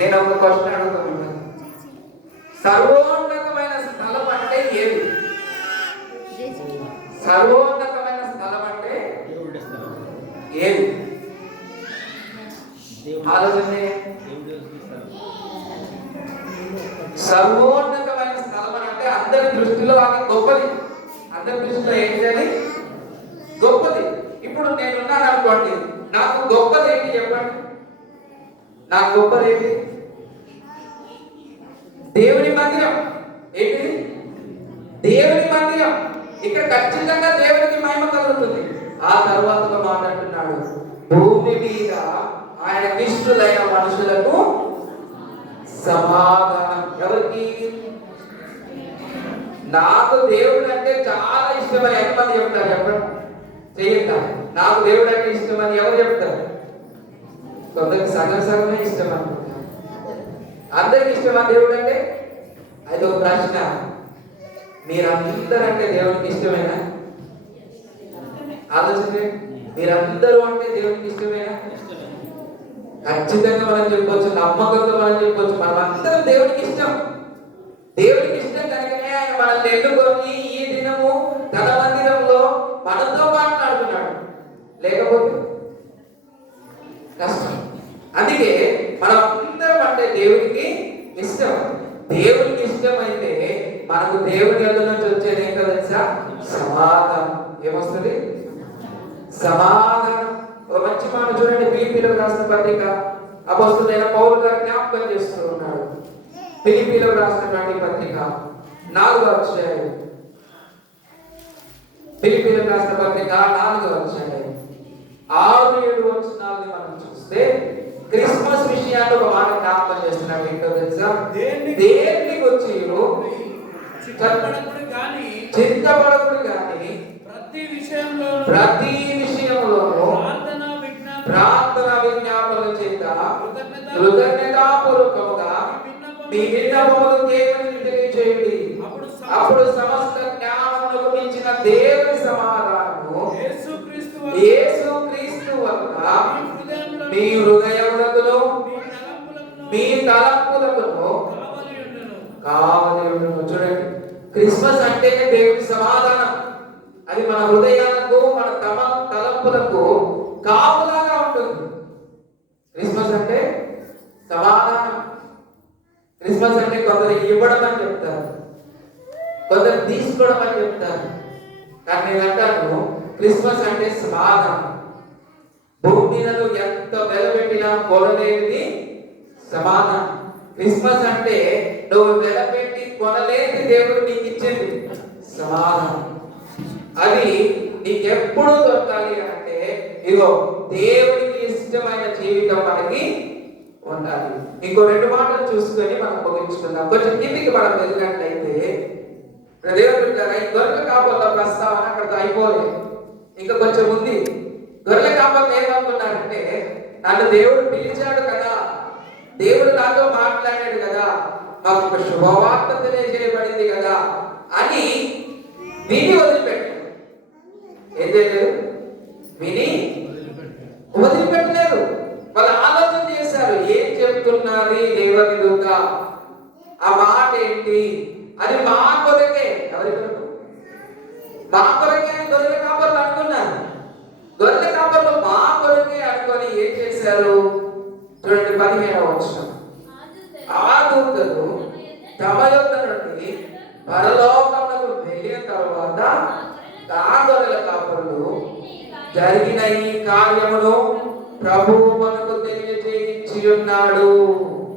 నేను ఒక క్వశ్చన్ అడుగుతున్నాను. సర్వోన్నతమైన స్థలం అంటే ఏది? సర్వోన్నతమైన స్థలం అంటే ఏది? ఆలోచన. సర్వోన్నతమైన స్థలం అంటే అందరి దృష్టిలో అది గొప్పది. అందరి దృష్టిలో ఏం చేయాలి? గొప్పది. ఇప్పుడు నేనున్నాను అనుకోండి, నాకు గొప్పది ఏంటి చెప్పండి? నాకు గొప్పది ఏంటి? దేవుని మందిరం. ఏంటి? దేవుని మందిరం. ఇక్కడ ఖచ్చితంగా దేవునికి మహిమ కలుగుతుంది. ఆ తర్వాత ఒక మాట అంటున్నాడు, భూమి మీద ఆయన ఇష్టులైన మనుషులకు సమాధానం. ఎవరికి? నాకు దేవుడు అంటే చాలా ఇష్టమని ఎంతమంది చెప్తారు చెప్పండి? చెయ్యొద్దా? నాకు దేవుడు అంటే ఇష్టమని ఎవరు చెప్తారు? కొందరికి సగం సగమే ఇష్టం అనుకుంటారు. అందరికి ఇష్టమా దేవుడు అంటే? అయితే ఒక ప్రశ్న, మీరందరంటే దేవునికి ఇష్టమేనా? ఆలోచించండి. మీరందరూ అంటే దేవునికి ఇష్టమేనా? ఖచ్చితంగా మనం చెప్పొచ్చు, నమ్మకంతో మనం చెప్పొచ్చు, మనం అందరం దేవునికి ఇష్టం. దేవునికి ఇష్టం కనుకనే ఆయన మనల్ని ఎన్నుకొని ఈ దినము తన మందిరంలో మనతో మాట్లాడుతున్నాడు. లేకపోతే కష్టం. అందుకే మనం అందరం అంటే దేవునికి ఇష్టం. దేవునికి ఇష్టమైతే మనకు దేవుని యొద్ద నుంచి వచ్చేది ఏంటో తెలుసా? సమాధానం. ఏమొస్తుంది? సమాధానం. ఒక మంచి మాట చూడండి, ఫిలిప్పీలకు రాసిన పత్రిక అపొస్తలుడైన పౌలు గారు జ్ఞాపకం చేస్తూ ఉన్నాడు. ఫిలిప్పీలకు రాసినటువంటి పత్రిక 4వ అధ్యాయం. ఫిలిప్పీలకు రాసిన పత్రిక 4వ అధ్యాయం 6-7 వచనాలను మనం చూస్తే క్రిస్మస్ విషయాన్ని ఒక మాట జ్ఞాపకం చేస్తున్నాడు. ఏంటో తెలుసా? దేన్ని వచ్చి చింతపడకుడు గాని ప్రతి విషయంలోనూ ప్రార్థన విజ్ఞాపన చేత కృతజ్ఞతాపూర్వకముగా మీ విన్నపములు దేవునికి తెలియజేయండి. అప్పుడు సమస్త జ్ఞానమునకు మించిన దేవుని సమాధానము యేసుక్రీస్తు వలన మీ హృదయములకును మీ తలంపులకును కావలి ఉండును. చూడండి, క్రిస్మస్ అంటే దేవుని సమాధానం. అది మన హృదయాలకు, మన తలంపులకు కాపులాగా ఉంటుంది. క్రిస్మస్ అంటే సమాధానం. క్రిస్మస్ అంటే కొందరు ఇవ్వడం అని చెప్తారు, కొందరు తీసుకోవడం అని చెప్తారు. కానీ నేను అంటాను, క్రిస్మస్ అంటే సమాధానం. భూమి మీద నువ్వు ఎంత వెలబెట్టినా కొనలేనిది సమాధానం. క్రిస్మస్ అంటే నువ్వు వెలబెట్టి కొనలేని దేవుడు నీకు ఇచ్చింది సమాధానం. అది నీకెప్పుడు దొరకాలి అంటే ఇగో దేవుడికి ఇష్టమైన జీవితం మనకి ఉండాలి. ఇంకో 2 మాటలు చూసుకొని మనం ముగించుకుందాం. కొంచెం కిందికి మనం వెళ్ళినట్లయితే దేవుడు ఈ గొర్రెల కాపర్ల ప్రస్తావన అక్కడితో అయిపోలేదు, ఇంకా కొంచెం ఉంది. గొర్రెల కాపర్లు ఏమనుకున్నారంటే, నన్ను దేవుడు పిలిచాడు కదా, దేవుడు నాతో మాట్లాడాడు కదా, మాకు ఒక శుభవార్త తెలియజేయబడింది కదా అని విని వదిలిపెట్టారు. ఏం చేయలేదు? విని వదిలిపెట్టలేదు. వాళ్ళు ఆలోచన చేశారు, ఏం చెప్తున్నది దేవుని దూత, ఆ మాట ఏంటి? అది మా కొరకే. ఎవరి కొరకు? మా కొరకే అని గొర్రెల కాపర్లు అనుకున్నారు. గొర్రెల కాపర్లు మా కొరకే అనుకొని ఏం చేశారు? చూడండి 15వ వచనం. ఆ దూతలు తమ యొద్ద నుండి పరలోకమునకు వెళ్ళిన తర్వాత ఆ గొర్రెల కాపరులు జరిగిన ఈ కార్యమును ప్రభువు మనకు తెలియజేయించి ఉన్నాడు.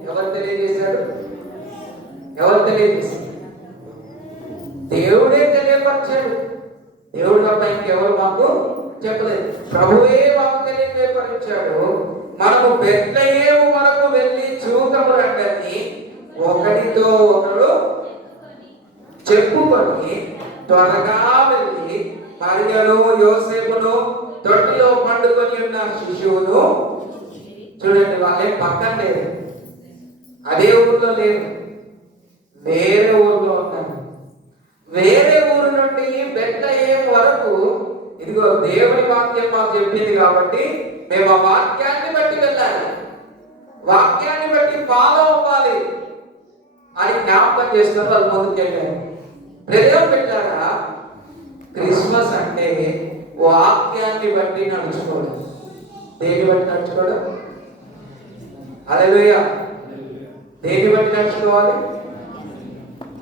ఎవరు తెలియజేశాడు? ఎవరు తెలియజేశారు? దేవుడే తెలియపరిచాడు. దేవుడు తప్ప ఇంకెవరు మాకు చెప్పలేదు. ప్రభువే మాకు తెలియపరిచాడు. మనము బెత్లెహేము వరకు వెళ్ళి చూద్దాము రండి, ఒకరితో ఒకరు చెప్పుకొని త్వరగా వెళ్ళి మరియను యోసేపును తొట్టిలో పండుకొని ఉన్న శిశువును చూడండి. వాళ్ళే పక్కన లేరు, అదే ఊర్లో లేరు, వేరే ఊర్లో ఉన్నారు. వేరే ఊరు నుండి బెత్లెహేము వరకు ఇదిగో దేవుని వాక్యం మాకు చెప్పింది కాబట్టి మేము ఆ వాక్యాన్ని బట్టి వెళ్ళాలి. వాక్యాన్ని బట్టి ఫాలో అవ్వాలి అని జ్ఞాపకం చేస్తున్నారు. వాళ్ళు ముందుకెళ్ళారు. ప్రజలు పెట్టారా, క్రిస్మస్ అంటే వాక్యాన్ని బట్టి నడుచుకోవడం. దేన్ని బట్టి నడుచుకోవడం? హల్లెలూయా. దేన్ని బట్టి నడుచుకోవాలి?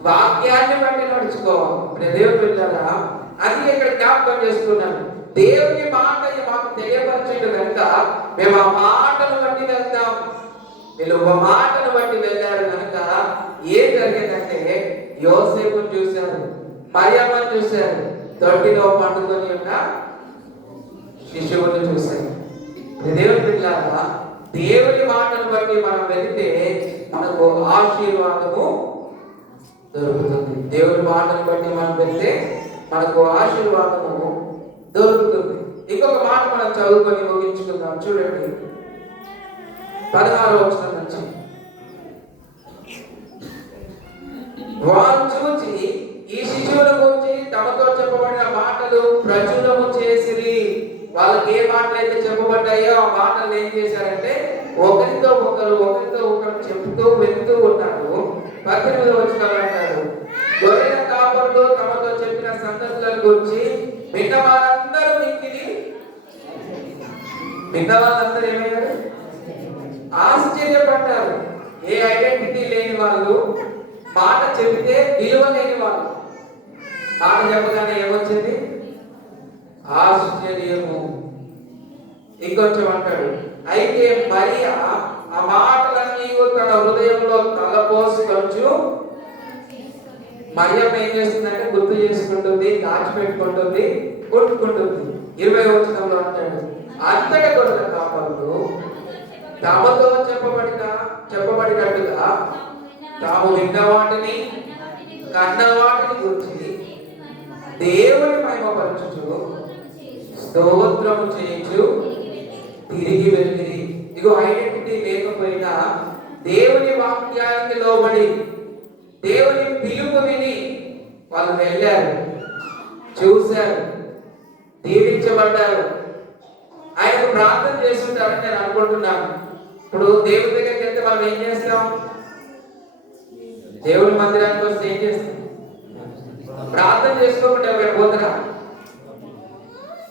వాక్యాన్ని బట్టి నడుచుకోవాలి. ప్రజలు పెట్టారా, అది ఇక్కడ జ్ఞాపకం చేస్తున్నాను. దేవుని మాట మాకు తెలియపరిచేది కనుక మేము ఆ మాటను బట్టి వెళ్తాం. వీళ్ళు ఒక మాటను బట్టి వెళ్ళారు కనుక ఏం జరిగిందంటే, యోసేపుని చూశారు, మరియమ్మను చూశారు, తొట్టిలో పండుకొని ఉన్న శిశువుని చూశారు. దేవుని బిడ్డలారా, దేవుని మాటను బట్టి మనం వెళితే మనకు ఆశీర్వాదము దొరుకుతుంది. దేవుని మాటను బట్టి మనం వెళ్తే మనకు ఆశీర్వాదము దొరుకుతుంది. ఇంకొక మాట మనం చదువుకొని ముగించుకుందాం. చూడండి 16వ వచనం నుంచి. వారు చూచి ఈ శిశువుల గురించి తమతో చెప్పబడిన మాటలు ప్రచురము చేసిరి. వాళ్ళకి ఏ మాటలు అయితే చెప్పబడ్డాయో ఆ మాటలు ఏం చేశారంటే ఒకరితో ఒకరు చెప్తూ వెళ్తూ ఉన్నారు. 18వ వచనంలో అంటారు, గొర్రెల కాపరులు తమతో చెప్పిన సంగతుల గురించి విన్న వాళ్ళందరూ ఏమయ్యారు? ఆశ్చర్యపడ్డారు. ఏ ఐడెంటిటీ లేని వాళ్ళు, మాట చెబితే విలువ లేని వాళ్ళు, మాట చెప్పగానే ఏమొచ్చింది? ఆశ్చర్యము. ఇంకొంచెం అంటాడు, అయితే మరియా ఆ మాటలన్నీ తన హృదయంలో తలపోసుకొచ్చు. మరియమ్మ ఏం చేస్తుందంటే గుర్తు చేసుకుంటుంది, దాచిపెట్టుకుంటుంది, కొట్టుకుంటుంది. 20వ వచనంలో అంటాడు, అంతటా గొర్రెల కాపరులు తమతో చెప్పబడినట్టుగా తాము విన్న వాటిని కన్న వాటిని గురించి దేవుని మహిమపరచుచు స్తోత్రము చేయించు తిరిగి వెళ్ళి. ఇగో ఐడెంటిటీ లేకపోయినా దేవుని వాక్యానికి లోబడి దేవుని పిలుపు విని వాళ్ళు వెళ్ళారు, చూశారు, దీవించబడ్డారు. ఆయనకు ప్రార్థన చేస్తుంటారని నేను అనుకుంటున్నాను. ఇప్పుడు దేవుడి దగ్గరికి వెళ్తే మనం ఏం చేస్తాం? దేవుడి మందిరానికి వస్తే ఏం చేస్తాం? ప్రార్థన చేసుకోకుండా ఎవరైనా పోతారా?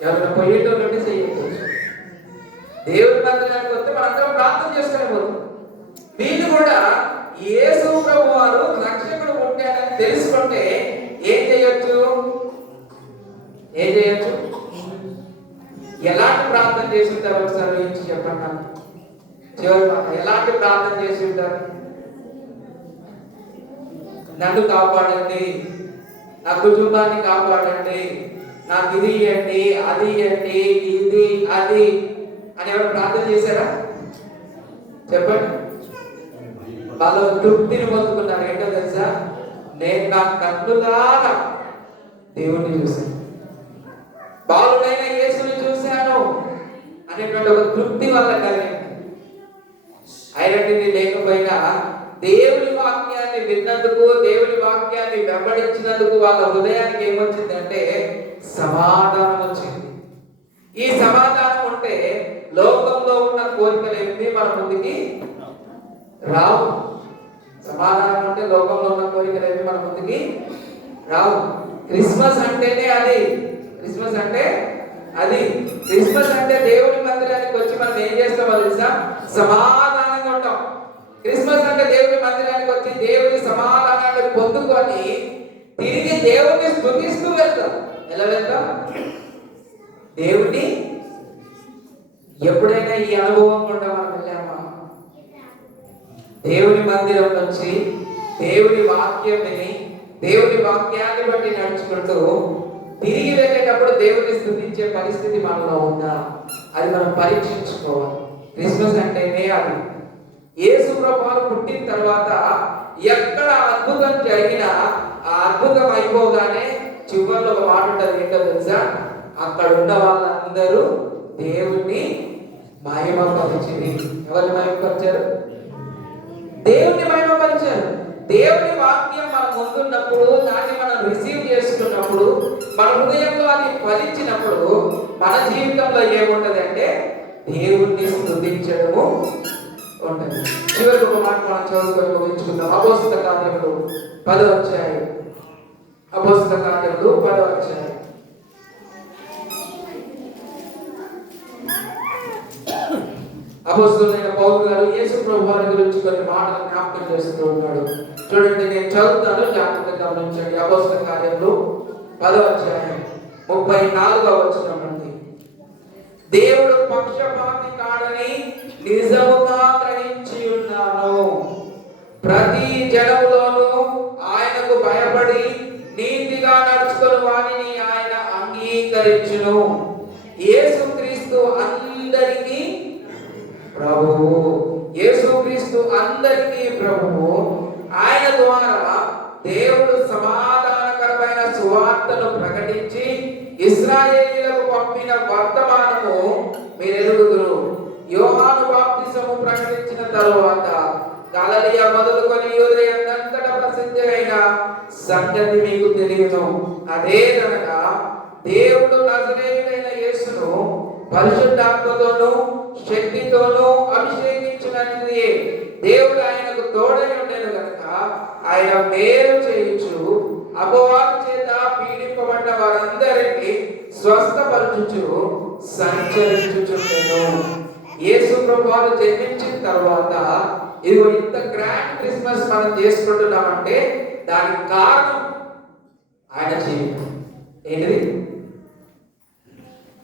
ఎవరైనా పోయేటోళ్ళంటే చేయవచ్చు. దేవుడి మందిరానికి వస్తే మనందరం ప్రార్థన చేసుకునే పోతాం. వీళ్ళు కూడా యేసు ప్రభు వారు రక్షకుడు ఉంటాడని తెలుసుకుంటే ఏం చేయొచ్చు? ఎలాంటి ప్రార్థన చేసి ఉంటారు? ఒకసారి నుంచి చెప్పండి. చివరి ఎలాంటి ప్రార్థన చేసి ఉంటారు? నన్ను కాపాడండి, నా కుటుంబాన్ని కాపాడండి, నాకు ఇది ఇవ్వండి, అది ఇవ్వండి, ఇది అది అని ఎవరు ప్రార్థన చేశారా? చెప్పండి. వాళ్ళు తృప్తిని పొందుకున్నారు. ఏంటో తెలుసా? నేను నా కన్నులారా దేవుణ్ణి చూశాను, బాలుడైన యేసుని చూశాను అనేటువంటి ఒక తృప్తి వల్ల కలిగింది. ఐడెంటిటీ లేకపోయినా దేవుని వాక్యాన్ని విన్నందుకు, దేవుని వాక్యాన్ని వెంబడించినందుకు వాళ్ళ హృదయానికి ఏమొచ్చిందంటే సమాధానం వచ్చింది. ఈ సమాధానం ఉంటే లోకంలో ఉన్న కోరికలు ఏమి మన ముందుకి రావు. సమాధానం అంటే లోకంలో ఉన్న కోరికలు ఏమి మన ముందుకి రావు. క్రిస్మస్ అంటేనే అది. క్రిస్మస్ అంటే అది. క్రిస్మస్ అంటే దేవుని మందిరానికి వచ్చి మనం ఏం చేస్తామో తెలుసా? సమాధానంగా ఉంటాం. క్రిస్మస్ అంటే దేవుని మందిరానికి వచ్చి దేవుని సమాధానాన్ని పొందుకొని తిరిగి దేవుని స్తుతిస్తూ వెళ్తాం. ఎలా వెళ్తాం? దేవుని ఎప్పుడైనా ఈ అనుభవం కూడా మనం వెళ్ళామా? దేవుని మందిరం నుంచి దేవుని వాక్యం విని దేవుని వాక్యాన్ని బట్టి నడుచుకుంటూ తిరిగి వెళ్ళేటప్పుడు దేవుని స్తుతించే పరిస్థితి మనలో ఉందా? అది మనం పరీక్షించుకోవాలి. క్రిస్మస్ అంటేనే అది. యేసు ప్రభువు పుట్టిన తర్వాత ఎక్కడ అద్భుతం జరిగినా ఆ అద్భుతం అయిపోగానే చివరిలో ఒక మాట ఉంటుంది. ఏంటో తెలుసా? అక్కడ ఉన్న వాళ్ళందరూ దేవుణ్ణి మహిమపరిచింది. ఎవరిని మహిమపరిచారు? దేవుణ్ణి మహిమపరిచారు. దేవుని వాక్యం మన ముందున్నప్పుడు, దాన్ని మనం రిసీవ్ చేసుకున్నప్పుడు, మన హృదయంలో అది ఫలించినప్పుడు మన జీవితంలో ఏముంటది అంటే దేవుణ్ణి స్తుతించడము ఉంటుంది. చివరికి ఒక మాట మనం చదువుకొని ముగించుకుందాం. అపోస్తల కార్యములు 10వ అధ్యాయం. అపోస్తల కార్యములు 10వ అధ్యాయం. అపోస్తలుడైన పౌలు గారు యేసు ప్రభు వారి గురించి కొన్ని మాటలు జ్ఞాపకం చేస్తూ ఉన్నాడు. చూడండి, నేను చదువుతాను, జాగ్రత్తగా గమనించండి. అపోస్తల కార్యములు 10వ అధ్యాయం 34వ వచనం నుండి. దేవుడు పక్షపాతి కాడని నిజముగా గ్రహించి ఉన్నాను. ప్రతి జనములోనూ ఆయనకు భయపడి నీతిగా నడుచుకుని వారిని ఆయన అంగీకరించును. యేసుక్రీస్తు అందరికీ ప్రభువు. యేసుక్రీస్తు అందరికీ ప్రభువు. ఆయన ద్వారా దేవుడు సమాధానకరమైన సువార్తను ప్రకటించి ఇశ్రాయేలీయులకు పంపిన వర్తమానము మీరెరుగుదురు. యోహాను బాప్తిసము ప్రకటించిన తరువాత గలిలయ మొదలుకొని యూదయనంతటా ప్రసిద్ధి అయిన సంగతి మీకు తెలియను. అదేనగా దేవుడు నజరేయుడైన యేసును పరిశుద్ధాత్మతోనూ శక్తితోనూ అభిషేకించినది. దేవుడు ఆయనకు తోడై ఉండెను గనుక ఆయన మేలు చేయించు అపవాది చేత పీడింపబడ్డ వారందరినీ స్వస్థపరచుచు సంచరించుచుండెను. యేసు ప్రభువారు జన్మించిన తర్వాత ఇదిగో ఇంత గ్రాండ్ క్రిస్మస్ మనం చేసుకుంటున్నామంటే దానికి కారణం ఆయన జీవితం. ఏంటిది?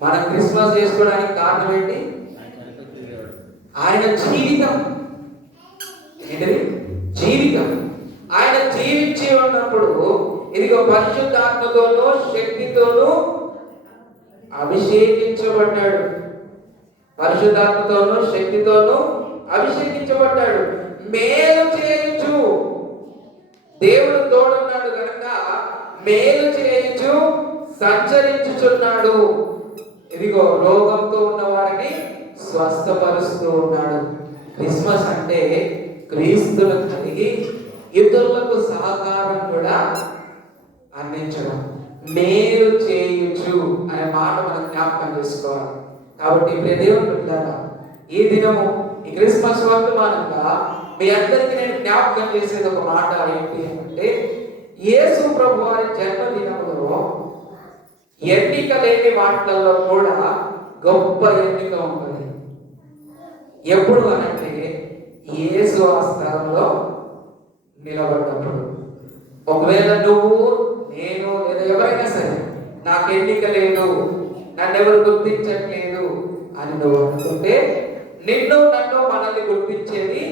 మనం క్రిస్మస్ చేసుకోవడానికి కారణం ఏంటి? ఆయన జీవితం. ఏంటిది? జీవితం. ఆయన జీవించి ఉన్నప్పుడు ఇదిగో పరిశుద్ధాత్మతోనూ శక్తితోనూ అభిషేకించబడ్డాడు. పరిశుద్ధాత్మతోనూ శక్తితోనూ అభిషేకించబడ్డాడు. మేలు చేయుచు, దేవుడు తోడున్నాడు కనుక మేలు చేయుచు సంచరించుచున్నాడు. ఇదిగో రోగంతో ఉన్న వారిని స్వస్థపరుస్తూ ఉన్నాడు. క్రిస్మస్ అంటే క్రీస్తును కలిగి ఇతరులకు సహకారం కూడా అందించడం. మేలు చేయుచు అనే మాట మనం జ్ఞాపకం చేసుకోవాలి. కాబట్టి దేవుడు ఉంటారా, ఈ దినము ఈ క్రిస్మస్ వర్తమానంగా మీ అందరికీ నేను జ్ఞాపకం చేసేది ఒక మాట ఏంటి అంటే, యేసు ప్రభు వారి జన్మదినంలో ఎన్నిక లేని వాటిల్లో కూడా గొప్ప ఎన్నిక ఉంటుంది. ఎప్పుడు అనంటే యేసు ఆ స్థలంలో నిలబడ్డప్పుడు. ఒకవేళ నువ్వు, నేను లేదా ఎవరైనా సరే నాకు ఎన్నిక లేదు, నన్ను ఎవరు గుర్తించట్లేదు అని నువ్వు అనుకుంటే, నిన్ను నన్ను మనల్ని గుర్తించేది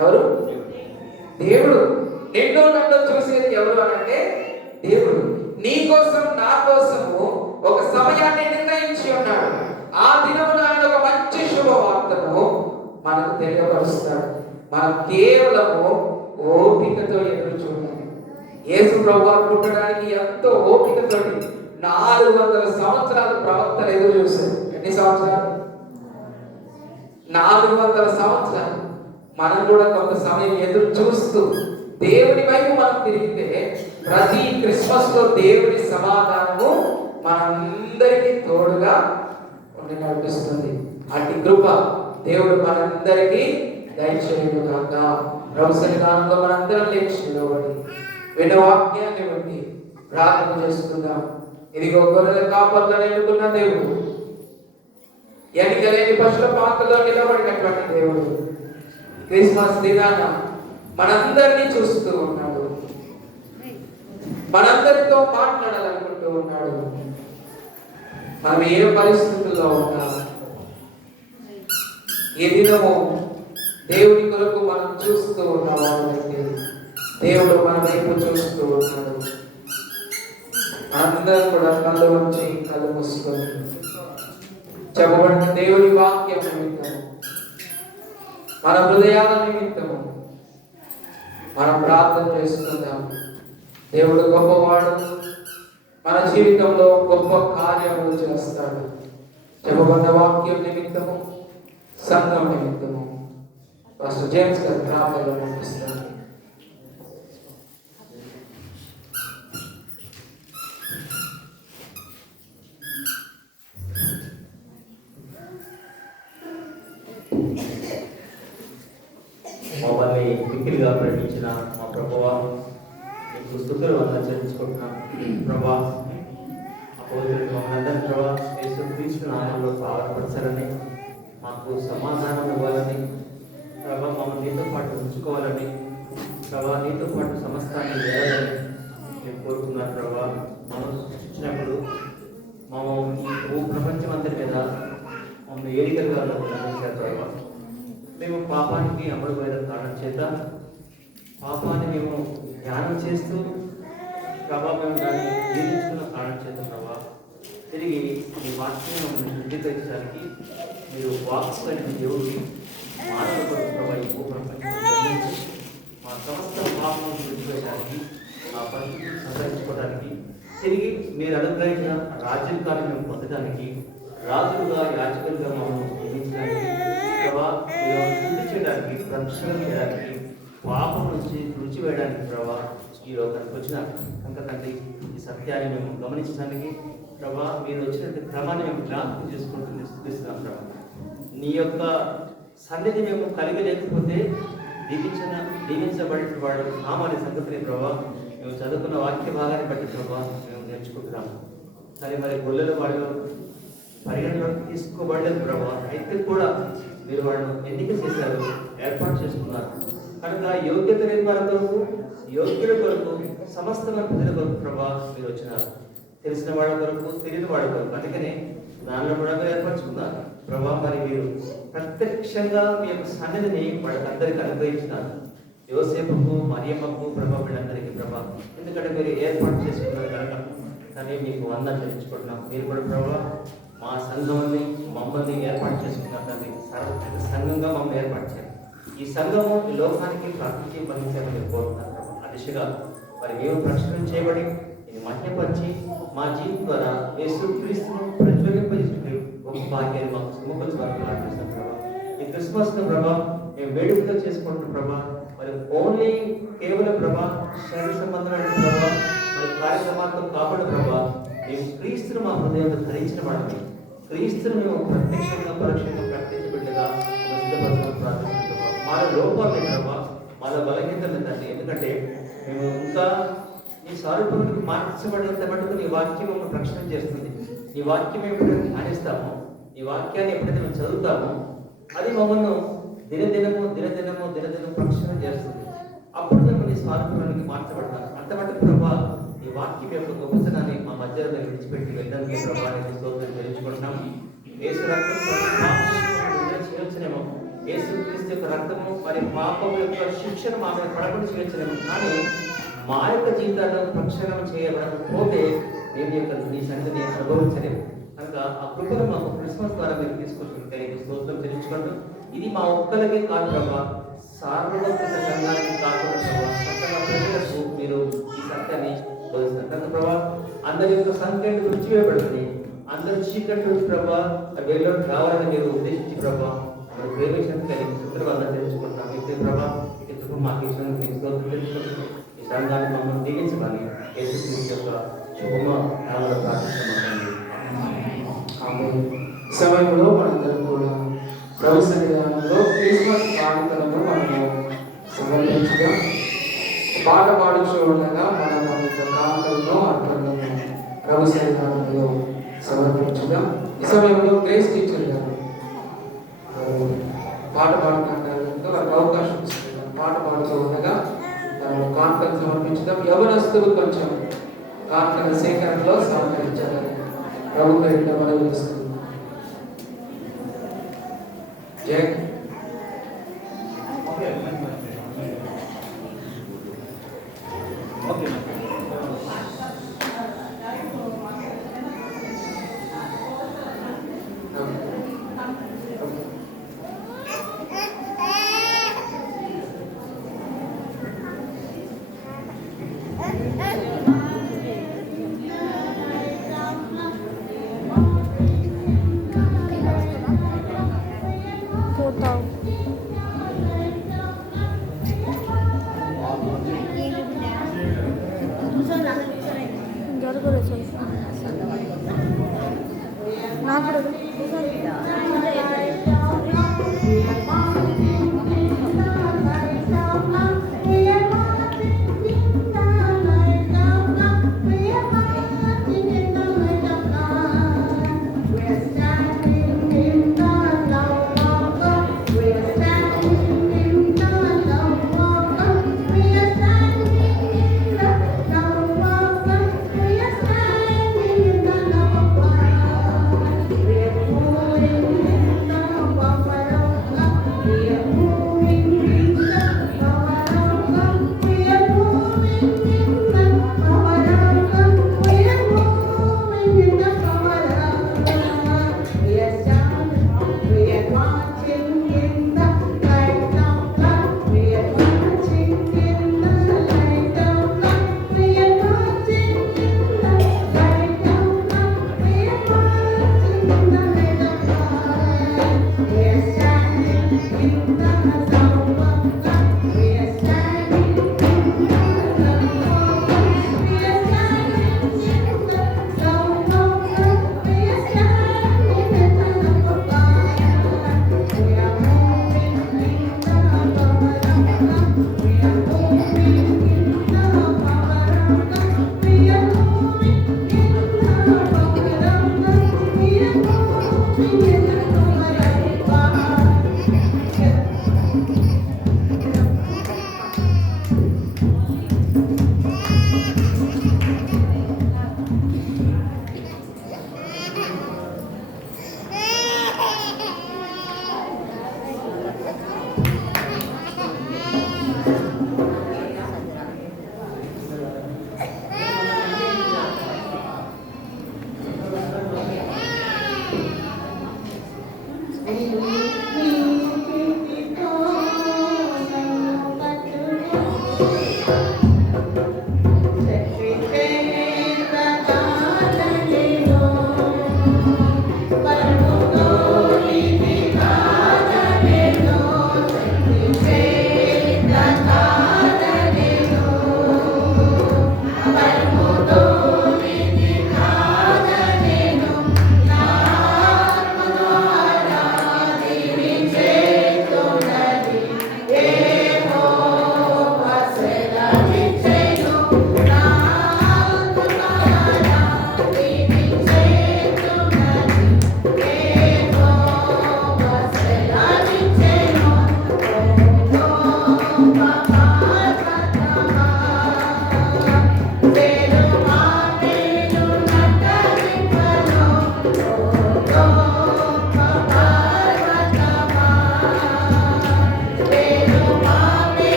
ఎవరు? దేవుడు. నిన్ను నన్ను చూసేది ఎవరు అనంటే దేవుడు. నీ కోసం నా కోసము ఒక సమయాన్ని నిర్ణయించి ఉన్నాడు. ఆ దినమున ఆయన ఒక మంచి శుభవార్తను మనకు తెలియపరుస్తాడు. మనం కేవలము ఓపికతో ఎదురు చూడాలి. యేసు ప్రభువు పుట్టడానికి ఎంతో ఓపికతో 400 సంవత్సరాలు ప్రవక్తలు ఎదురు చూశారు. ఎన్ని సంవత్సరాలు? 400 సంవత్సరాలు. మనం కూడా కొంత సమయం ఎదురు చూస్తూ దేవుని వైపు మనం తిరిగితే ప్రతి క్రిస్మస్ లో దేవుని సమాధానము మనందరికీ తోడుగా ఉండి నడిపిస్తుంది. అటు కృప దేవుడు మనందరికీ దయచేయును గాక. ప్రభు సన్నిధానంలో మనందరం లేచి నిలబడి విన్న వాక్యాన్ని బట్టి ప్రార్థన చేసుకుందాం. ఇదిగో గొర్రెల కాపర్లను ఎన్నుకున్న దేవుడు, ఎన్నికలేని పశువుల పాకలో నిలబడినటువంటి దేవుడు క్రిస్మస్ దినాన మనందరినీ చూస్తూ ఉన్నాడు. మనందరితో మాట్లాడాలనుకుంటూ ఉన్నాడు. మనం ఏ పరిస్థితుల్లో ఉన్నా, ఏ దినము దేవుని కొరకు మనం చూస్తూ ఉన్నామంటే దేవుడు మన వైపు చూస్తూ ఉన్నాడు. అందరూ కూడా కళ్ళు వంచి కళ్ళు మూసుకొని చెప్పబడిన దేవుని వాక్యం నిమిత్తము, మన హృదయాల నిమిత్తము మనం ప్రార్థన చేసుకుందాం. దేవుడు గొప్పవాడు, మన జీవితంలో గొప్ప కార్యములు చేస్తాడు. చెప్పబడిన వాక్యం నిమిత్తము, సంఘం నిమిత్తము పాస్టర్ జేమ్స్ గారు ప్రార్థనలో నడిపిస్తారు. మమ్మల్ని మిక్కిలిగా ప్రేమించిన మా ప్రభువా, మీకు స్తుతులు వందనాలు చెల్లించుకుంటున్నాం. ప్రభా, అపోజిట్ మమ్మల్ని అందరినీ ప్రభా యేసుక్రీస్తు నామములో ఆధారపరచాలని, మాకు సమాధానం ఇవ్వాలని, ప్రభా మమ్మల్ని నీతో పాటు ఉంచుకోవాలని, ప్రభా నీతో పాటు సమస్తాన్ని వేయాలని నేను కోరుకున్నాను. ప్రభా మనం సృష్టించినప్పుడు ఈ ప్రపంచం అందరి మీద మమ్మల్ని ఏరికలుగా గమనించారు. ప్రభా మేము పాపానికి అమలుపోయిన కారణం చేత పాపాన్ని మేము ధ్యానం చేస్తూ ప్రభా మేము దాన్ని జీవించుకున్న కారణం చేత ప్రభా తిరిగి మీ వాక్యం మమ్మల్ని శుద్ధీకరించడానికి మీరు వాక్యమైన దేవుడిని మానవ కొరకు ప్రభా ఈ భూప్రపంచం మా సమస్త పాపం విడిచిపెట్టడానికి ఆ పరిస్థితిని సంతరించుకోవడానికి తిరిగి మీరు అనుగ్రహించిన రాజ్యాధికారం మేము పొందడానికి రాజులుగా యాజకులుగా మమ్మల్ని నియమించడానికి ప్రభా శుద్ధి చేయడానికి రక్షణ చేయడానికి పాపం నుంచి తుడిచివేయడానికి ప్రభా ఈ లోకానికి వచ్చిన కనుక తండ్రి ఈ సత్యాన్ని మేము గమనించడానికి ప్రభా మీరు వచ్చినటువంటి క్రమాన్ని మేము జ్ఞాపకం చేసుకుంటూ స్థుతిస్తున్నాం. ప్రభా నీ యొక్క సన్నిధి మేము కలిగి లేకపోతే దీవించబడిన వాడు నామాని సంగతిని ప్రభా మేము చదువుకున్న వాక్య భాగాన్ని బట్టి ప్రభా మేము నేర్చుకుంటున్నాము. సరే మరి గొల్లల వాళ్ళు పరిగణలోకి తీసుకోబడలేదు ప్రభా, అయితే కూడా మీరు వాళ్ళను ఎన్నిక చేశారు, ఏర్పాటు చేసుకున్నారు. కనుక యోగ్యత లేని వారి కొరకు, యోగ్యుల కొరకు, సమస్తమైన ప్రజల కొరకు ప్రభా మీరు వచ్చినారు. తెలిసిన వాళ్ళ కొరకు, తెలియని వాళ్ళ కొరకు, అందుకనే దానిలో కూడా ఏర్పరచుకున్నారు ప్రభా. మరి మీరు ప్రత్యక్షంగా మీ యొక్క సన్నిధిని వాళ్ళకందరికీ అనుగ్రహించినారు. యోసేపుకు, మరియమ్మకు ప్రభా వీళ్ళందరికీ ప్రభా, ఎందుకంటే మీరు ఏర్పాటు చేసుకున్నారు కనుక కానీ మీకు వందన చెల్లించుకుంటున్నాం. మీరు కూడా ప్రభా మా సంఘంని మమ్మల్ని ఏర్పాటు చేసుకున్నారు తండ్రి. సంఘంగా మమ్మల్ని ఏర్పాటు చేయాలి. ఈ సంఘము ఈ లోకానికి ప్రాతినిధ్యం వహించాలని కోరుతున్నాను. ఆ దిశగా మరి మేము ప్రక్షాళన చేయబడి ఇది మధ్యపరిచి మా జీవితం ద్వారా యేసుక్రీస్తును ప్రజ్వలింపజేసే గొప్ప భాగ్యాన్ని మాకు సమకూర్చడానికి ప్రార్థిస్తాం ప్రభా. ఈ క్రిస్మస్ ను ప్రభా మేము వేడుకగా చేసుకుంటున్న ప్రభా మరి ఓన్లీ కేవలం ప్రభా శరీర సంబంధమైన ప్రభా మరి కార్యక్రమాలతో కాపాడు ప్రభా మేము క్రీస్తును మా హృదయంలో ధరించిన వాడిని, క్రీస్తును మేము ప్రత్యక్షంగా పరోక్షంగా ప్రకటించబిడ్డగా సిద్ధపరచడం ప్రార్థిస్తున్నాం. మా లోపాలు ప్రభా, మా బలహీనతలు తండ్రి, ఎందుకంటే మేము ఇంకా ఈ స్వరూపానికి మార్చబడినంత మటుకు నీ వాక్యం మమ్మల్ని రక్షణ చేస్తుంది. నీ వాక్యం ఎప్పుడైతే ధ్యానిస్తామో, ఈ వాక్యాన్ని ఎప్పుడైతే మేము చదువుతామో అది మమ్మల్ని దినదినం రక్షణ చేస్తుంది. అప్పుడు మేము నీ స్వరూపానికి మార్చబడతాం. అంత మటుకు ప్రభా ఈ వాక్యం యొక్క గొప్పతనాన్ని మా మధ్యలో విడిచిపెట్టి వెళ్ళడానికి ప్రభావాన్ని స్తోత్రం తెలుసుకుంటున్నాం. యేసు రక్తం చేయవచ్చునేమో, యేసు క్రీస్తు యొక్క రక్తము మరి పాపం యొక్క శిక్షను మా మీద పడకుండా చేయవచ్చునేమో, కానీ మా యొక్క జీవితాల్లో ప్రక్షాళన చేయబడకపోతే నేను యొక్క నీ సన్నిధిని అనుభవించలేము. కనుక ఆ కృపను మాకు క్రిస్మస్ ద్వారా మీరు తీసుకొచ్చుకుంటే స్తోత్రం తెలుసుకుంటూ ఇది మా ఒక్కరికి కాదు ప్రభా, సార్వత్రిక సంఘానికి కాకుండా ప్రజలకు మీరు ఈ సత్యాన్ని బోధిస్తారు ప్రభా. అందరి యొక్క సంఖ్యను విడిచివేయబడుతుంది, అందరి చీకటి నుంచి ప్రభా వెళ్ళి రావాలని మీరు ఉద్దేశించి ప్రభా మనం ప్రేమించడానికి కలిగి సుందర వల్ల తెలుసుకుంటున్నాం. అయితే ప్రభా ఎందుకు మాకు ఇచ్చిన తెలుసుకుంటున్నాం. ఈ సంఘాన్ని మమ్మల్ని దీవించమని యేసుక్రీస్తు యొక్క శుభమ నామములో ప్రార్థిస్తున్నాం. సమయంలో మనందరం కూడా ప్రభు సన్నిధానంలో క్రిస్మస్ కానుకలను మనము సమర్పించగా పాట పాడుచూ ఉండగా మనం మన యొక్క కానుకలను అర్పణలను ప్రభు సన్నిధానంలో సమర్పించగా ఈ సమయంలో గ్రేస్ టీచర్ గారు పాట పాడుతున్నారు, వారికి అవకాశం ఇస్తున్నారు. పాట పాడుతూ ఉండగా మనం కానుకలు సమర్పించడం, యవనస్తులు కొంచెం కానుకల సేకరణలో సహకరించాలని ప్రభు పేరిట మనవి చేస్తుంది. జై फोटो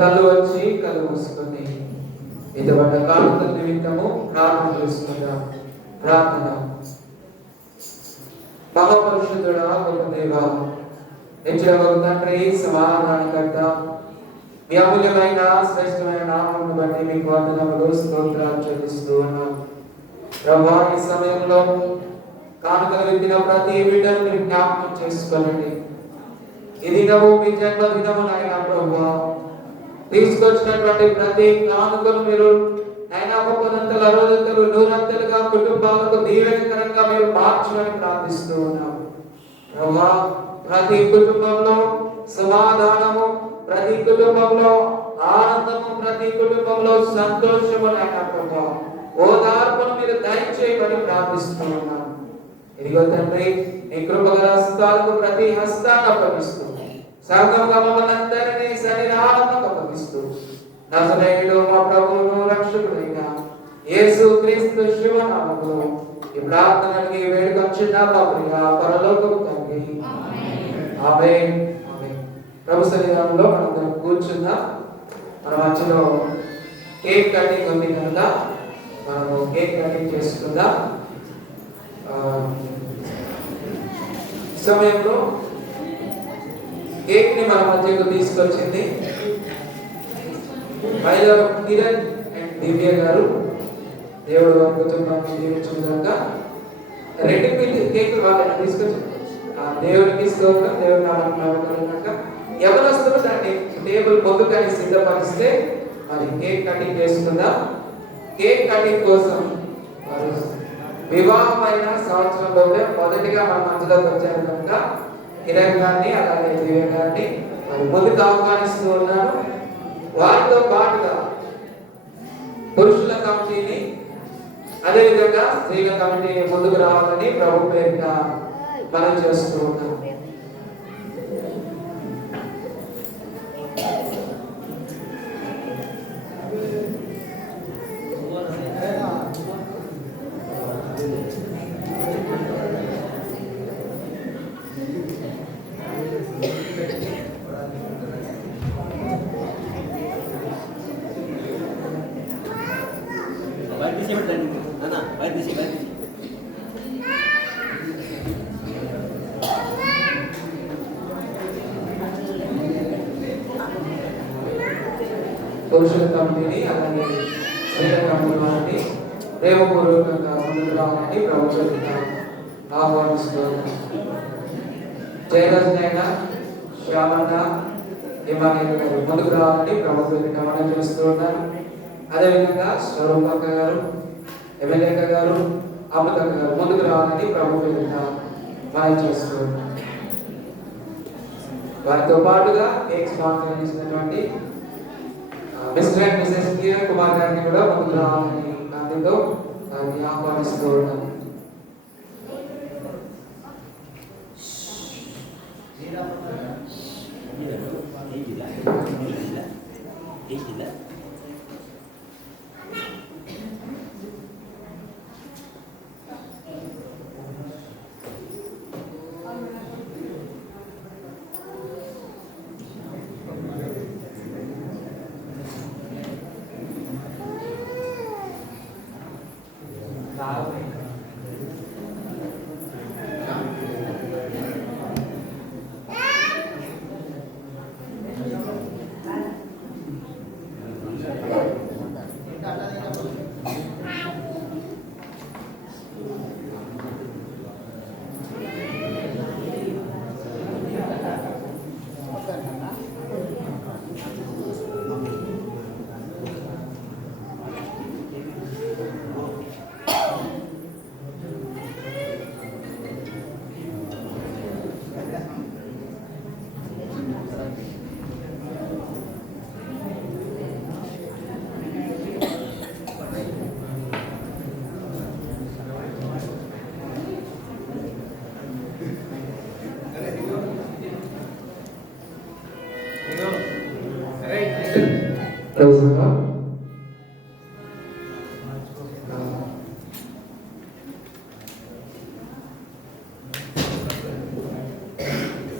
కళ్ళు వచ్చి కళ్ళు మూసుకొని ఇటువంటి కానుక నిమిత్తము ప్రార్థన చేసుకుందాం. ప్రార్థన. మహాపరిశుద్ధుడా గొప్ప దేవా, నిత్యవ తండ్రి, సమాధానకర్త, మీ అమూల్యమైన శ్రేష్టమైన నామమును బట్టి మీకు వందనములు స్తోత్రాలు చెల్లిస్తూ ఉన్నాం. ప్రభువా, ఈ సమయంలో కానుకలు విత్తిన ప్రతి బిడ్డను మీరు జ్ఞాపకం చేసుకోనండి. ఈ దినము మీ జన్మదినము నాయన ప్రభువా, తీసుకొచ్చినటువంటి ప్రతి కానుకలు మీరు నాయన ముప్పదంతలు, అరవదంతలు, నూరంతలుగా కుటుంబాలకు దీవెనకరంగా మీరు మార్చమని ప్రార్థిస్తూ ఉన్నాం. ప్రభువా, ప్రతి కుటుంబంలో సమాధానము, ప్రతి కుటుంబంలో ఆనందము, ప్రతి కుటుంబంలో సంతోషము నాయన ప్రభువా, ఓదార్పును మీరు దయచేయమని ప్రార్థిస్తూ ఉన్నాం. ఇదిగో తండ్రి, నీ కృపగల హస్తాలకు ప్రతి హస్తాన్ని అప్పగిస్తూ సంఘంగా మమ్మల్ని అందరినీ శరీరాత్మకు అప్పగిస్తూ నజరేయుడు మా ప్రభువును రక్షకుడైన యేసు క్రీస్తు శివనామములో ఈ ప్రార్థనకి వేడుకొచ్చున్నా బాబుగా పరలోకపు తండ్రి. ఆమేన్. ఆమేన్. ప్రభు సన్నిధానంలో మనం కూర్చుందాం. మన మధ్యలో కేక్ కటింగ్ ఉంది కనుక మనము కేక్ కటింగ్ చేసుకుందాం. సమయంలో కేక్ ని మన మధ్యకు తీసుకొచ్చింది కిరణ్ అండ్ దివ్య గారు. దేవుడు వారి కుటుంబాన్ని దీవించే విధంగా రెండు కేకులు వాళ్ళని తీసుకొచ్చి దేవుడికి స్తోత్రం, దేవుడి నామమున ఎవరొస్తారో దాన్ని టేబుల్ ముందుకని సిద్ధపరిస్తే మరి కేక్ కటింగ్ చేసుకుందాం. కేక్ కటింగ్ కోసం మరి వివాహమైన సంవత్సరంలోనే మొదటిగా మన మధ్యలోకి వచ్చారు కనుక కిరణ్ గారిని అలాగే దివ్య గారిని మరి ముందుకు ఆహ్వానిస్తూ ఉన్నాను. వారితో పాటుగా పురుషుల కమిటీని అదేవిధంగా స్త్రీల కమిటీని ముందుకు రావాలని ప్రభు పేరిట మనం చేస్తూ ఉన్నాం. పురుషుల కమిటీని అలాగే స్త్రీల కమిటీ వారిని ప్రేమపూర్వకంగా ముందుకు రావాలని ప్రభుత్వం ఆహ్వానిస్తున్నాను. జయరాజనైనా శ్యామన్న ఇమానియల్ గారు ముందుకు రావాలని ప్రభుత్వం మనం చేస్తూ ఉన్నాను. అదేవిధంగా స్వరూపక్క గారు, ఎమ్మెల్యేక గారు, అమృతక్క గారు ముందుకు రావాలని ప్రభుత్వం మనం చేస్తూ ఉన్నాను. వారితో పాటుగా కేక్ స్పాన్సర్ చేసినటువంటి mister and Mrs Kiran Kumar గారిని కూడా ముందుకు రావాలని నాతో వారిని ఆహ్వానిస్తూ ఉన్నాను.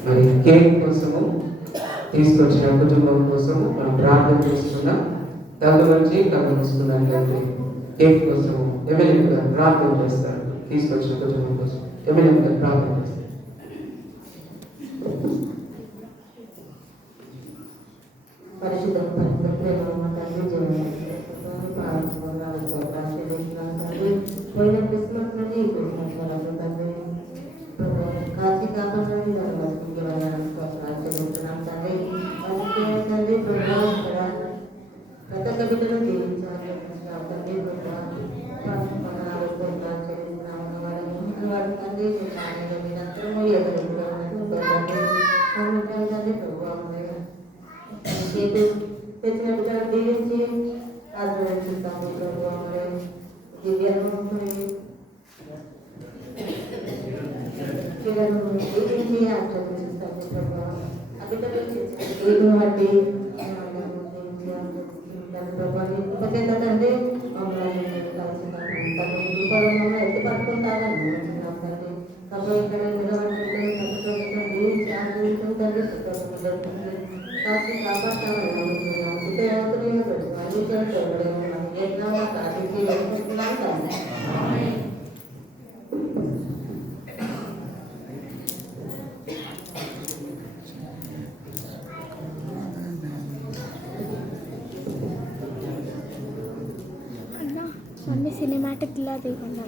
మరి కేక్ కోసము తీసుకొచ్చిన కుటుంబం కోసము మనం ప్రార్థన చేసుకున్నాం. దాని నుంచి కలుసుకున్నట్లయితే కేక్ కోసము ఎమ్మెల్యే ప్రార్థన చేస్తారు. తీసుకొచ్చిన కుటుంబం కోసం ఎమ్మెల్యే ప్రార్థన చేస్తారు. పరిశుద్ధం పోయిన క్రిస్మస్ నుండి క్రిస్మస్ వరకు తండ్రి కాచి కాపాడండి చెల్లిస్తున్నాం తండ్రి. తండ్రి ప్రతి ఒక్క బిడ్డను జీవించాలి తండ్రి. వాడు తండ్రి నిరంతరము ఎదురుగా తండ్రి తెచ్చిన బిడ్డను దీవించి ఆశీర్వదిస్తాము ప్రభు. దివ్యను దీవించి ఆశీర్వదిస్తాము ప్రభు. ఆ బిడ్డను బట్టి తండ్రి మమ్మల్ని మమ్మల్ని ఎత్తి పట్టుకుంటారని తండ్రి. కాబట్టి ఇక్కడ నిలబడి దీవించి ఆశీర్వదించండి తండ్రి. కాచి కాపాడతామని అన్నీ సినిమాటిక్ లా తీయకుండా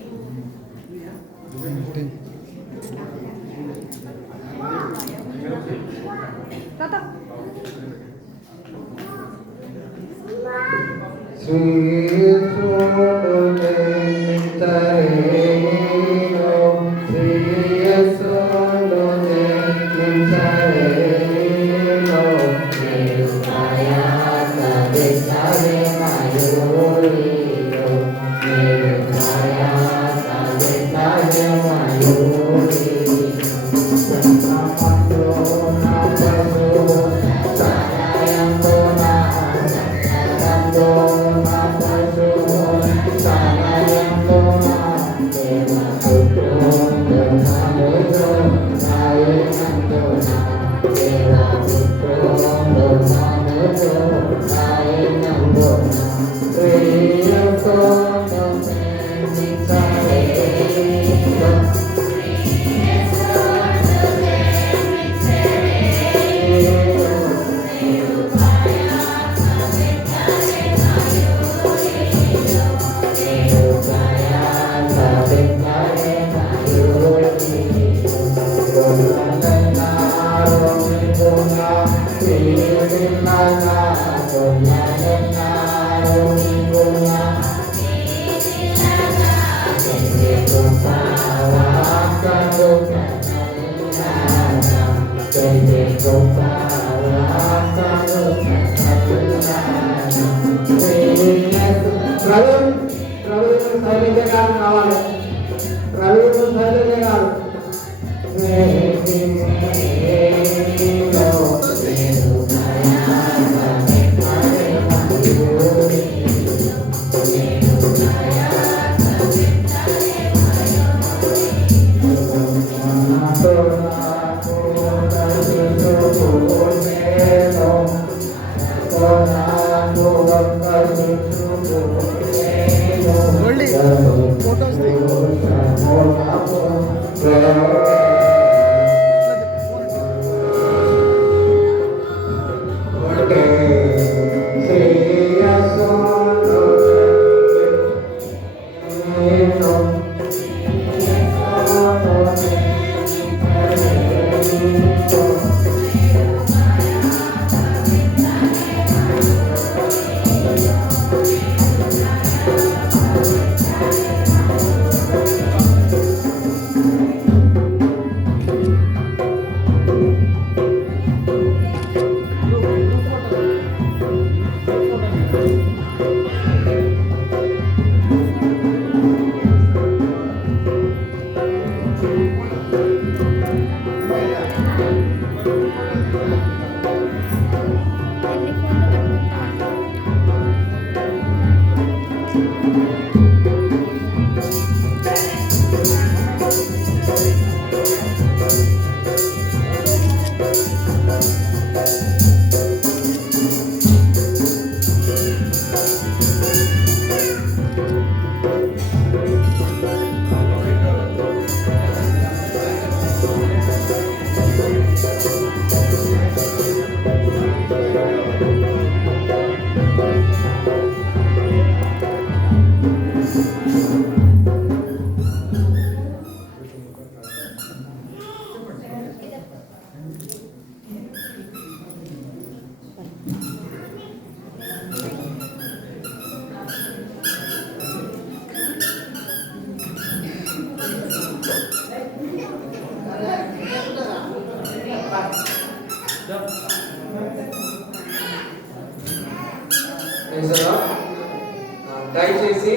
దయచేసి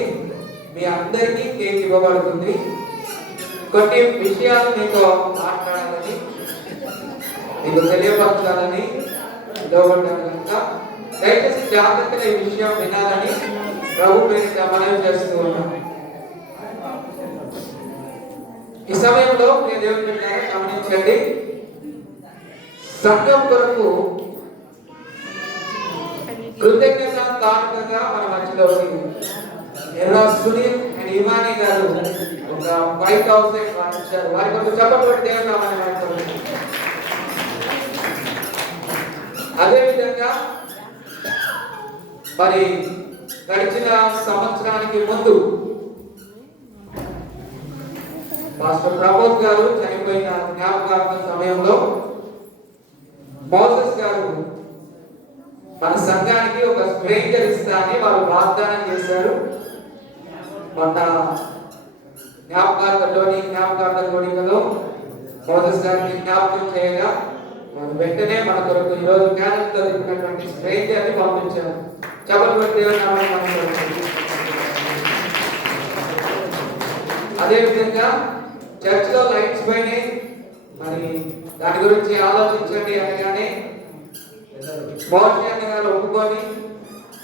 మీ అందరికీ కేక్ ఇవ్వబడుతుంది. కొన్ని విషయాలు మీతో మాట్లాడాలని, మీకు తెలియపరచాలని ఇవ్వబడ్డాను కనుక దయచేసి జాగ్రత్తగా ఈ విషయం వినాలని ప్రభు పేరిట మనవి చేస్తూ ఉన్నాం. ఈ సమయంలో ప్రియ దేవుని బిడ్డలారా గమనించండి, సంఘం కొరకు కృతజ్ఞత కానుకగా మన మధ్యలో ఎర్ర సునీల్ అండ్ ఇమాని గారు ఒక 5000 ఇచ్చారు. వారికి ఒక చప్పట్లు దేవుని నామమున వందనాలు. అదే విధంగా మరి గడిచిన సంవత్సరానికి ముందు పాస్టర్ ప్రమోద్ గారు చనిపోయిన జ్ఞాపకార్థం సమయంలో మోసెస్ గారు మన సంఘానికి ఒక స్ట్రేంజర్ ఇస్తా అని వారు వాగ్దానం చేశారు. మన జ్ఞాపకార్థ కోడికలో మోసెస్ గారిని జ్ఞాపకం చేయగా వారు వెంటనే మన కొరకు ఈరోజు జ్ఞానంతో చెప్పినటువంటి స్ట్రేంజర్ ని పంపించారు. చెప్పబడి అదే విధంగా చర్చ్ లో లైట్స్ పోయినాయి, మరి దాని గురించి ఆలోచించండి అనగానే మోహన్ గారు ఒప్పుకొని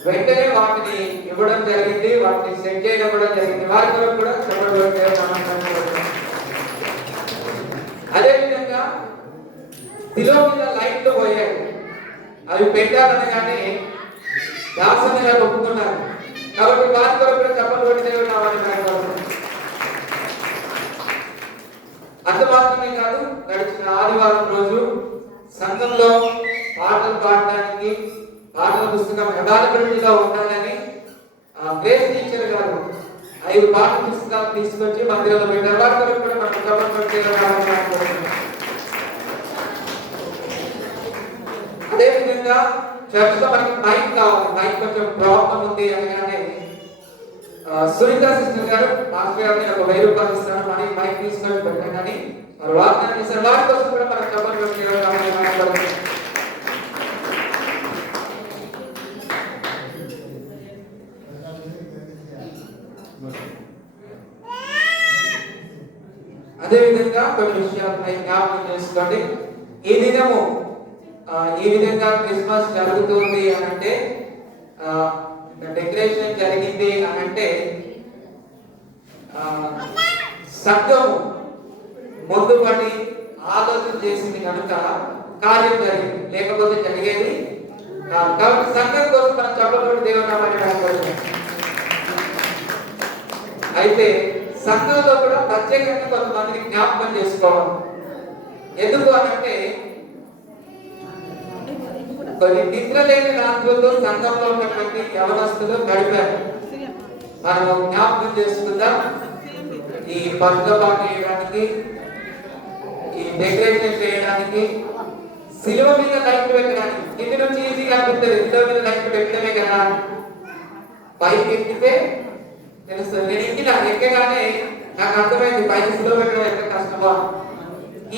వెంటనే వాటిని ఇవ్వడం జరిగింది, వాటిని సెట్ చేయడం కూడా జరిగింది. వారి కొరకు కూడా అదే విధంగా దిలో మీద లైట్లు పోయాయి, అవి పెట్టాలనగానే దాసన్న గారు ఒప్పుకున్నారు. కాబట్టి వారి కొరకు కూడా చెప్పబడి దేవుడు అంత మాత్రమే కాదు, గడిచిన ఆదివారం రోజు సంఘంలో పాటలు పాడడానికి పాటల పుస్తకం యథార్థంగా ఉండాలని గ్రేస్ టీచర్ గారు 5 పాటల పుస్తకాలు తీసుకొచ్చి మందిరంలో పెట్టారు. వారి కొరకు కూడా మనం చెప్పబడి అదే విధంగా చర్చ్ లో మనకి మైక్ కావాలి, మైక్ కొంచెం ప్రాబ్లం ఉంది అనగానే సునీత సిస్టర్ గారు మాస్టర్ గారిని ఒక 1000 రూపాయలు ఇస్తాను అని మైక్ తీసుకొని పెట్టానని వారు వాగ్దానం చేశారు. వారి కోసం కూడా మనం చెప్పబడి అదే విధంగా కొన్ని విషయాలు జ్ఞాపకం చేసుకోండి. ఈ దినము ఈ విధంగా క్రిస్మస్ జరుగుతుంది అనంటే, డెకరేషన్ జరిగింది అనంటే సంఘము ముందు పడి ఆలోచన చేసింది కనుక కార్యం జరిగింది, లేకపోతే జరిగేది కాదు. కాబట్టి సంఘం కోసం మనం చెప్పబడి దేవుని అయితే సంఘంలో కూడా ప్రత్యేకంగా కొంతమందిని జ్ఞాపకం చేసుకోవాలి. ఎందుకు అనంటే కొన్ని నిద్ర లేని రాత్రులతో సంఘంలో ఉన్నటువంటి యవనస్తులు గడిపారు. మనం జ్ఞాపకం చేసుకుందాం. ఈ పట్టుబాటు చేయడానికి, ఈ డెకరేషన్ చేయడానికి, సిలువ మీద లైట్ పెట్టడానికి కింది నుంచి ఈజీగా అనిపిస్తుంది, సిలువ మీద లైట్ పెట్టడమే కదా. పైకి ఎక్కితే తెలుస్తుంది. నేను ఎక్కగానే నాకు అర్థమైంది పైకి సిలువ పెట్టడం ఎంత కష్టమో.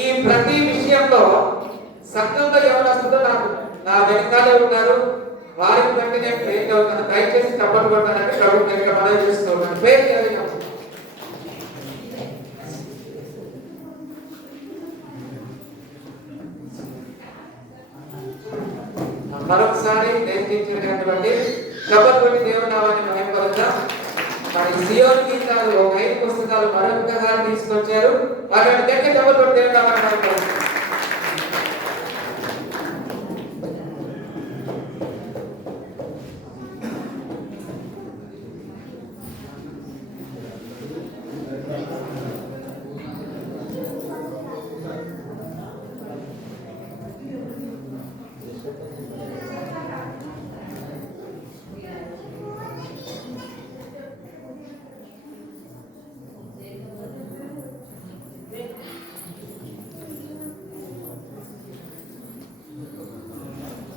ఈ ప్రతి విషయంలో సంఘంలో యవనస్తులు నా వెనకాలే ఉన్నారు, వారికి బట్టి నేను ప్రేర్ అవుతాను. దయచేసి చప్పట్లు కొట్టాలంటే ప్రభుత్వం దగ్గర మనవి చేస్తూ ఉన్నాను. ప్రేర్ చదివాం. మరొకసారి నేర్పించినటువంటి చప్పట్లు కొట్టి దేవుని నామాన్ని మహిమపరుద్దాం. మరి సియోన్ గీతాలు 5 పుస్తకాలు మరొకసారి తీసుకొచ్చారు. వారి దగ్గర చప్పట్లు కొట్టి దేవుని నామాన్ని మహిమపరుద్దాం.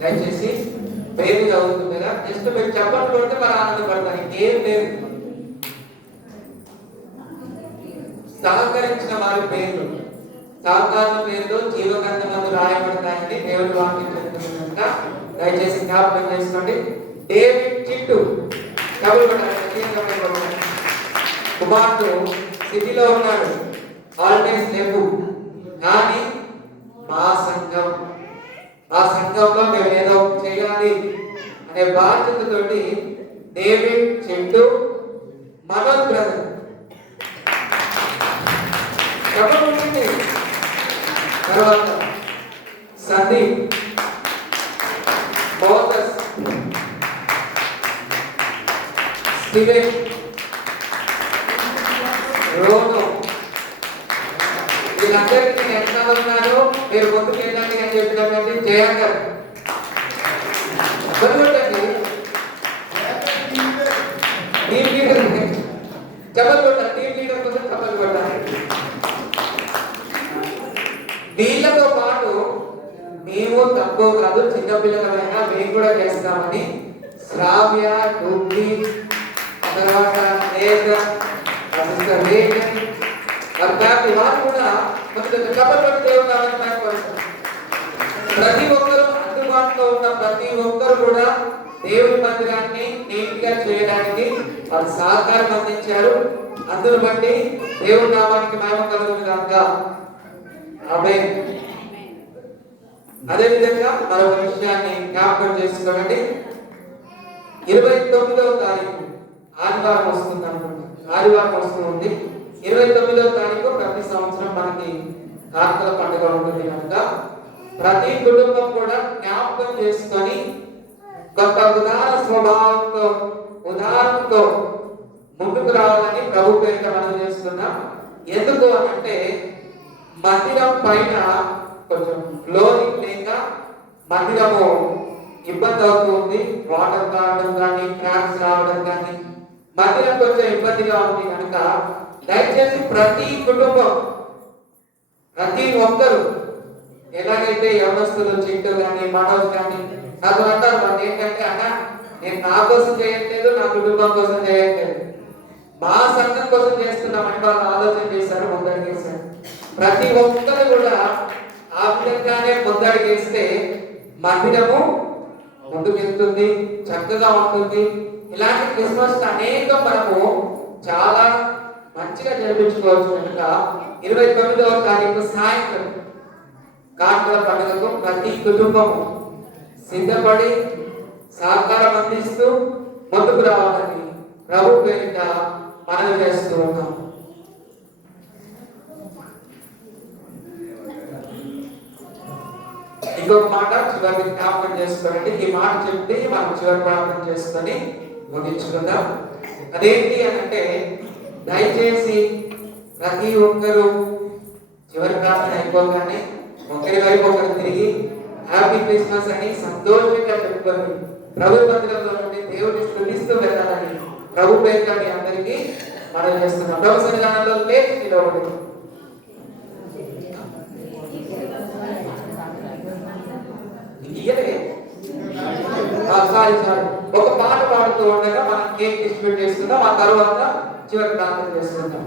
దయచేసి పేరు చదువుతుంది కదా, జస్ట్ మీరు చెప్పట్లు కొడితే మరి ఆనందపడతారు, ఇంకేం లేదు. సహకరించిన వారి పేర్లు సాధారణ పేరులో జీవగ్రంథమందు రాయబడతాయండి. దేవుని వాక్యం చెప్తుంది కనుక దయచేసి జ్ఞాపకం చేసుకోండి. డేవిడ్ చిట్టు కుమార్తె సిటీలో ఉన్నాడు, హాలిడేస్ లేవు, కానీ మా సంఘంలో మేము ఏదో చేయాలి అనే బాధ్యతతోటి డేవిడ్ చెట్టు మనోజ్ బ్రదర్ చెప్పండి. తర్వాత సందీప్, మోసస్, స్టీవెన్, రోనో, వీళ్ళందరికీ నేను ఎట్లా ఉన్నాను, మీరు ముందుకు వెళ్ళండి అని చెప్పినటువంటి జయాంకర్ చెప్పండి. టీమ్ లీడర్ చెప్పలు కొట్టాలి, టీమ్ లీడర్ కోసం చెప్పలు కొట్టాలి. తక్కువ కాదు, చిన్న పిల్లలమైనా మేము కూడా చేస్తామని శ్రావ్య, డూబ్లి, తర్వాత వారి ఫ్యామిలీ వారు కూడా కబడ్డీ దేవుడు ప్రతి ఒక్కరు అందుబాటులో ఉన్న ప్రతి ఒక్కరు కూడా దేవుని మందిరాన్ని నీట్ గా చేయడానికి వారు సహకారం అందించారు. అందును బట్టి దేవుడి నామానికి మహిమ కలుగును గాక. ఆమేన్. అదే విధంగా మరొక విషయాన్ని జ్ఞాపకం చేసుకోండి. 29వ తారీఖు ఆదివారం వస్తుంది అనుకుంటా, ఆదివారం వస్తుంది. 29వ తారీఖు ప్రతి సంవత్సరం మనకి కార్తల పండుగ ఉంటుంది కనుక ప్రతి కుటుంబం కూడా జ్ఞాపకం చేసుకొని కొంత ఉదార స్వభావంతో ఉదాహరణతో ముందుకు రావాలని ప్రభు పేరిట మనం చేస్తున్నాం. ఎందుకు అంటే మందిరం పైన కొంచెం ఫ్లోరింగ్ లేక మందిరము ఇబ్బంది అవుతుంది. వాటర్ రావడం కానీ, క్రాక్స్ రావడం కానీ మందిరం కొంచెం ఇబ్బందిగా ఉంది కనుక దయచేసి ప్రతి కుటుంబం, ప్రతి ఒక్కరు ఎలాగైతే యవనస్తులు చింటూ కానీ, మనోజ్ కానీ నాకు అంటారు వాళ్ళు ఏంటంటే, అన్న నేను నా కోసం చేయట్లేదు, నా కుటుంబం కోసం చేయట్లేదు, మా సంఘం కోసం చేస్తున్నామని వాళ్ళు ఆలోచన చేశారు, ముందడిగేశారు. ప్రతి ఒక్కరు కూడా ఆ విధంగానే ముందడిగేస్తే మందిరము ముందుకు వెళ్తుంది, చక్కగా ఉంటుంది. ఇలాంటి క్రిస్మస్ అనేక మనము చాలా మంచిగా జరిపించుకోవచ్చు కనుక 29వ తారీఖు సాయంత్రం కార్తల పండుగకు ప్రతి కుటుంబము సిద్ధపడి సహకారం అందిస్తూ ముందుకు రావాలని ప్రభు పేరిట మనవి చేస్తూ ఉన్నాం. ఇంకొక మాట చివరి జ్ఞాపకం చేసుకోండి. ఈ మాట చెప్పి మనం చివరి ప్రార్థన చేసుకొని ముగించుకుందాం. అదేంటి అని అంటే, దయచేసి ప్రతి ఒక్కరూ చివరి ప్రార్థన అయిపోగానే ఒకరి వైపు ఒకరు తిరిగి హ్యాపీ క్రిస్మస్ అని సంతోషంగా చెప్పుకొని ప్రభు మందిరంలో నుండి దేవుడిని స్తుతిస్తూ వెళ్ళాలని ప్రభు పేరిట మీ అందరికీ మనం చేస్తున్నాం. ప్రభు సన్నిధానంలో లేచి నిలబడి ఒక పాట పాడుతూ ఉండగా మనం కేక్ డిస్ట్రిబ్యూట్ చేసుకుందాం. ఆ తర్వాత చివరి ప్రార్థన చేసుకుందాం.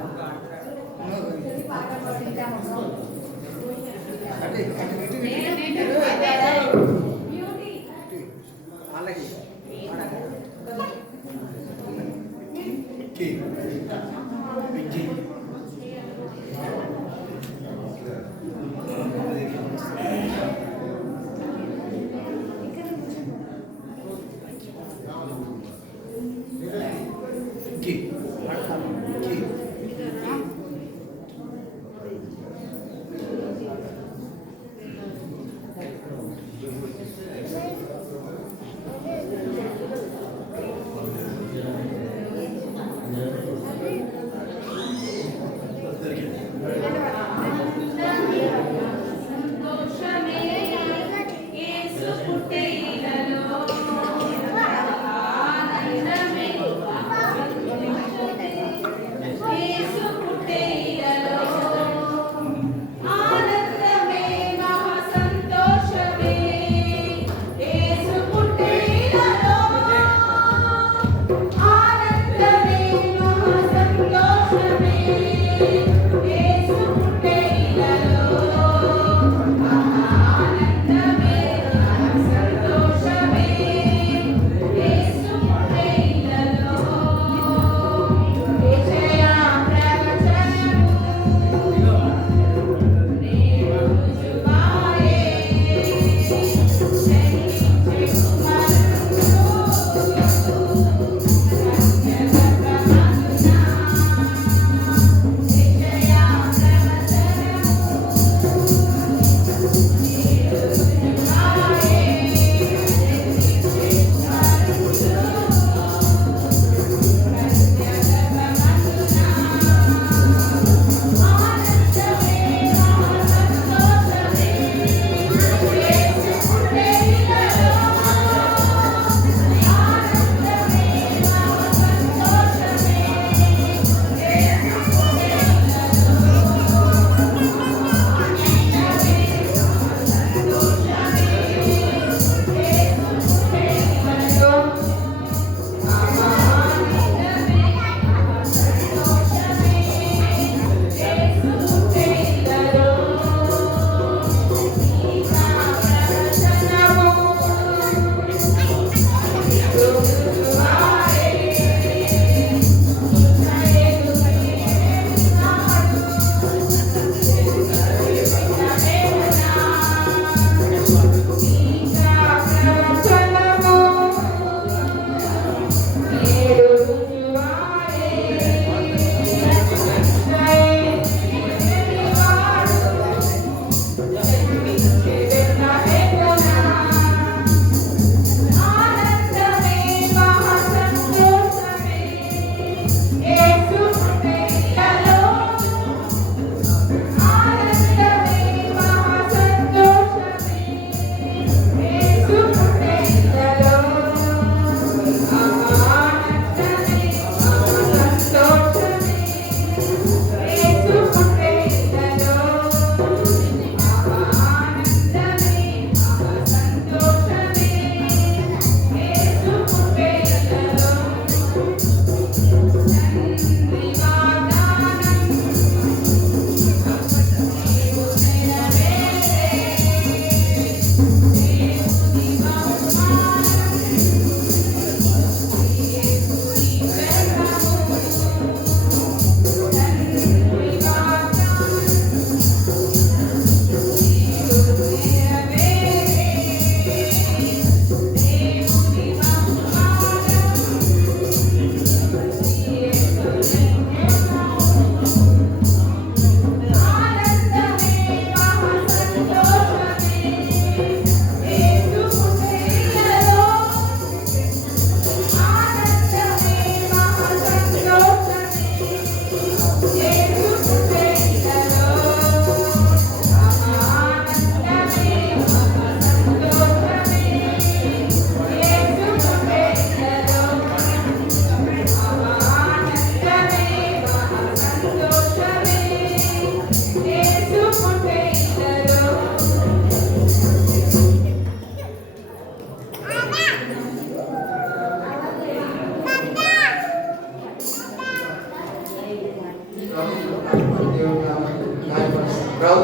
దేవుని నామాన్ని మహిమపరుస్తాం.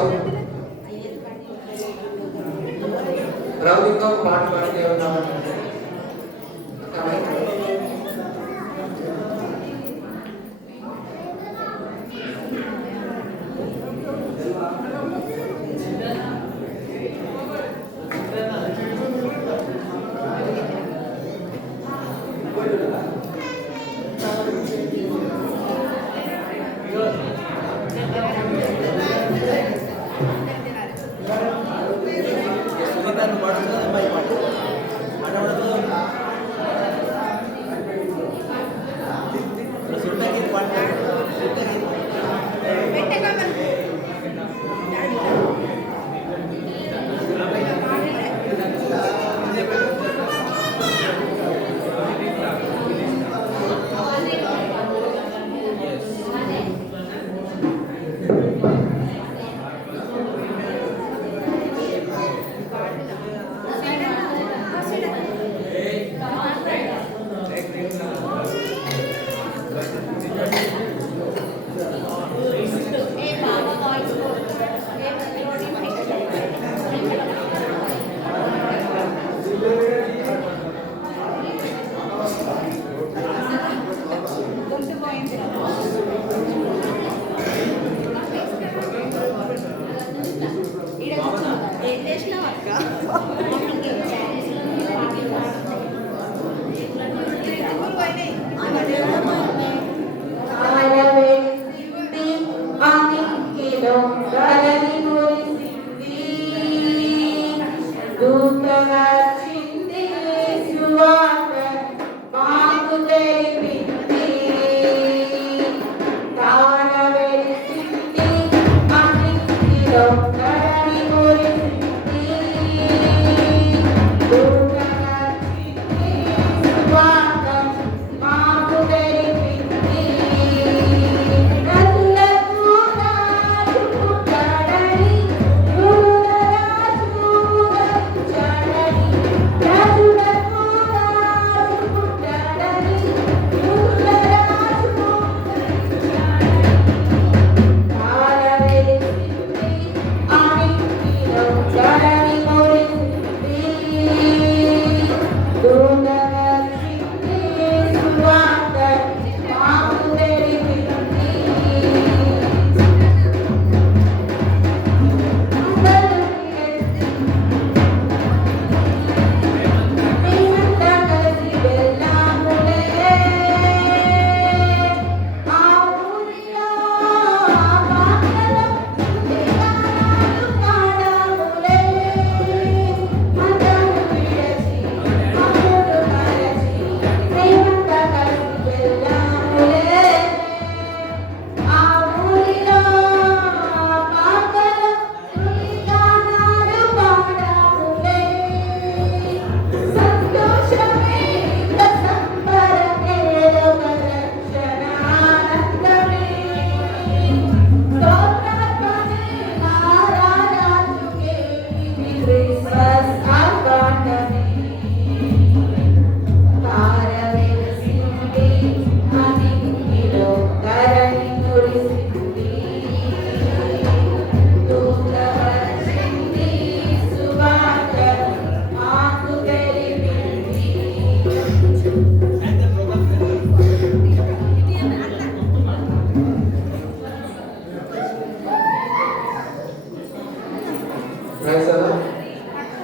రావు ఇంకొక పాట పాడి దేవుని నామాన్ని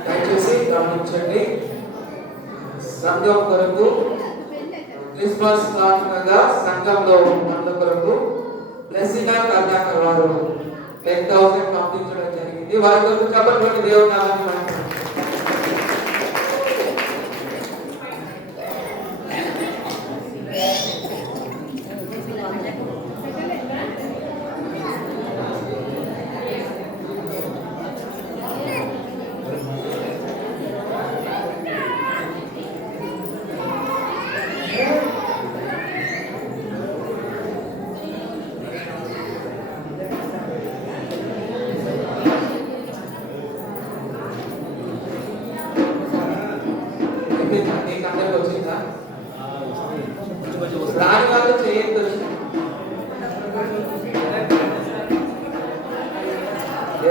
దయచేసి గమనించండి. సంఘం కొరకు క్రిస్మస్ కానుకగా సంఘంలో ఉన్న కొరకు బ్లెస్సింగ్ కర్ణాకర్ వారు 10,000 పంపించడం జరిగింది. వారి కొరకు చెప్పండి దేవుని నామాన్ని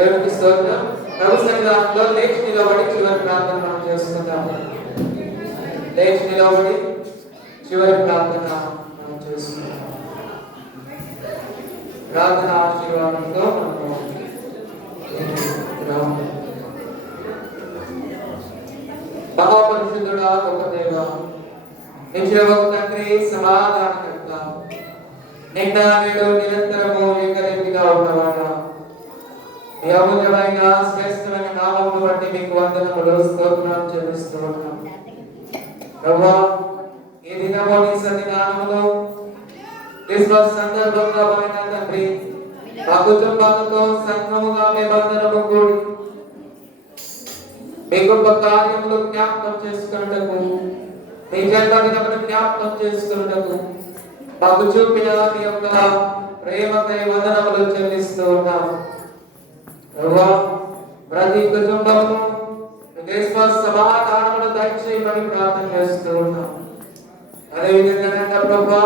దేవునికి స్తోత్రం. ప్రభు సన్నిధానంలో లేచి నిలబడి చివరి ప్రార్థన మనం చేసుకుందాం. లేచి నిలబడి చివరి ప్రార్థన మనం చేసుకుందాం. ప్రార్థన ఆశీర్వాదంతో మహాపరిశుద్ధుడా గొప్ప దేవా, నిజవకు తండ్రి, సమాధానకర్త, నిన్న నేడు నిరంతరము ఏకరీతిగా ఉన్నవాడా, మీ అమూల్యమైన శ్రేష్టమైన నామమును బట్టి మీకు వందనములు స్తోత్రం చెల్లిస్తూ ఉన్నాం. ప్రభువా, ఈ దినము నీ సన్నిధానములో క్రిస్మస్ సందర్భంగా పైన తండ్రి, మా కుటుంబాలతో సంఘముగా మేమందరము కూడి మీ గొప్ప కార్యములు జ్ఞాపకం చేసుకున్నటకు, మీ జన్మదినమును జ్ఞాపకం చేసుకున్నటకు మాకు చూపిన మీ యొక్క ప్రేమకై వందనములు చెల్లిస్తూ ఉన్నాం. ప్రభువా, ప్రతి కుటుంబము క్రిస్మస్ సమాధానమును దయచేయమని ప్రార్థన చేస్తూ ఉన్నాం. అదేవిధంగా ప్రభువా,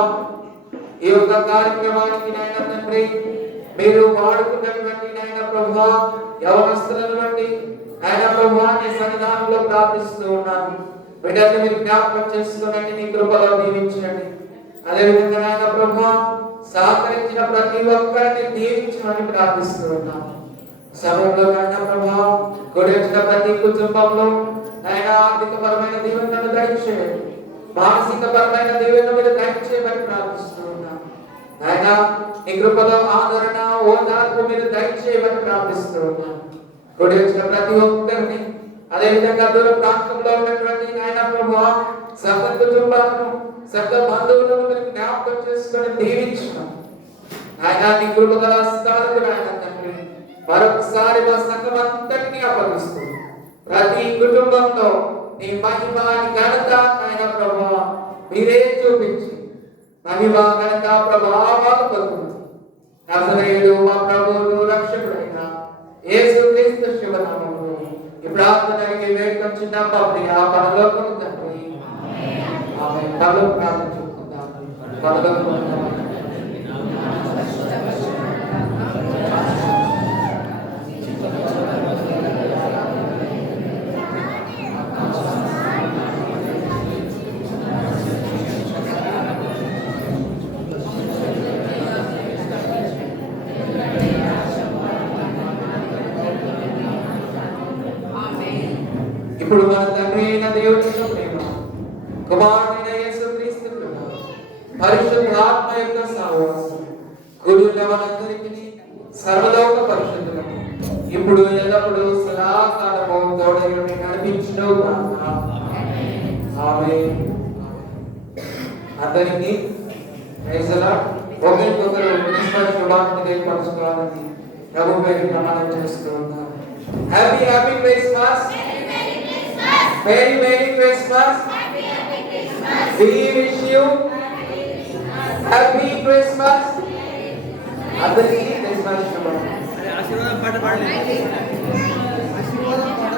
ఈ యొక్క కార్యక్రమానికి నాయన తండ్రి, మీరు వాడుకున్నటువంటి నాయన ప్రభువా యవనస్తులను బట్టి నాయన ప్రభువా నీ సన్నిధానంలో ప్రార్థిస్తూ ఉన్నాను. వీటన్ని మీరు జ్ఞాపకం చేసుకునండి, నీ కృపలో దీవించండి. అదేవిధంగా నాయన ప్రభువా సహకరించిన ప్రతి ఒక్కరిని దీవించమని ప్రార్థిస్తూ ఉన్నాను. సమయంలో నాయన ప్రభువా గురించిన ప్రతి కుటుంబంలో నాయన ఆర్థికపరమైన దీవెనలను దయచేయండి, మానసిక పరమైన దీవెనలు మీరు దయచేయమని ప్రార్థిస్తూ ఉన్నాను. నాయన నీ కృపలో ఆదరణ ఓదార్పు మీరు దయచేయమని ప్రార్థిస్తూ ఉన్నాను. గురించిన ప్రతి ఒక్కరిని, అదేవిధంగా దూర ప్రాంతంలో ఉన్నటువంటి నాయన ప్రభువా సకల కుటుంబాలను, సకల బంధువులను మీరు జ్ఞాపకం చేసుకొని దీవించున్నాం. నాయన నీ కృపగల హస్తాలకు నాయన తండ్రి మరొకసారి మా సంఘం అంతటినీ అప్పగిస్తూ ప్రతి కుటుంబంలో నీ మహిమ, నీ ఘనత నాయన ప్రభువా మీరే చూపించి మహిమ, ఘనత, ప్రభావాలు పొందుతుంది. నజరేయుడు మా ప్రభువును రక్షకుడైన యేసుక్రీస్తు శుభనామములో ఈ ప్రార్థనకి వేడుకొంచున్నాం మా ప్రియ పరలోకపు తండ్రి. ఆమేన్. పరలోక ప్రార్థన చెప్పుకుందాం. పరలోకపు ఇప్పుడు మన తండ్రి అయిన దేవుని యొక్క ప్రేమ, కుమారుడైన యేసుక్రీస్తు కృప, పరిశుద్ధాత్మ యొక్క సహవాసం కూడిన మనందరికీ సర్వలోక పరిశుద్ధులకు ఇప్పుడు ఎల్లప్పుడూ సదాకాలము తోడయుండి నడిపించును గాక. ఆమేన్. అందరికీ ప్రైజ్ ది లార్డ్. ఒకరికొకరు క్రిస్మస్ శుభాకాంక్షలు తెలియపరచుకోవాలని ప్రభు పేరిట ప్రమాణం చేస్తూ ఉన్నాను. Happy happy Christmas. Merry Merry Christmas. We wish you Happy Christmas. అందరికీ క్రిస్మస్ శుభాకాంక్షలు. ఆశీర్వాదం పాట పాడండి. ఆశీర్వాదం పాట.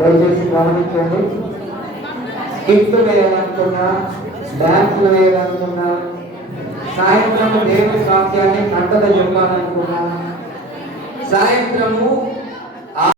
దయచేసి గమనించండి. గిఫ్ట్లు వేయాలనుకున్నా, డ్యాన్స్లు వేయాలనుకున్నా, సాయంత్రం దేవుని వాక్యాన్ని కంటద చెప్పాలనుకున్నా, సాయంత్రము